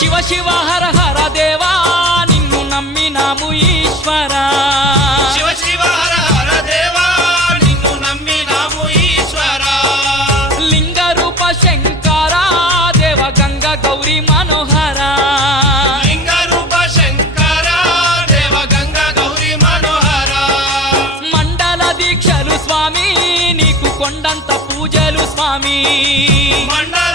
శివ శివ హర హర దేవా నిన్ను నమ్మినాము ఈశ్వరా శివ శివ హర హర దేవా నిన్ను నమ్మినాము ఈశ్వరా లింగ రూప శంకర దేవ గంగ గౌరీ మనోహర లింగ రూప శంకర దేవ గంగ గౌరీ మనోహర మండల దీక్షలు స్వామి నీకు కొండంత పూజలు స్వామి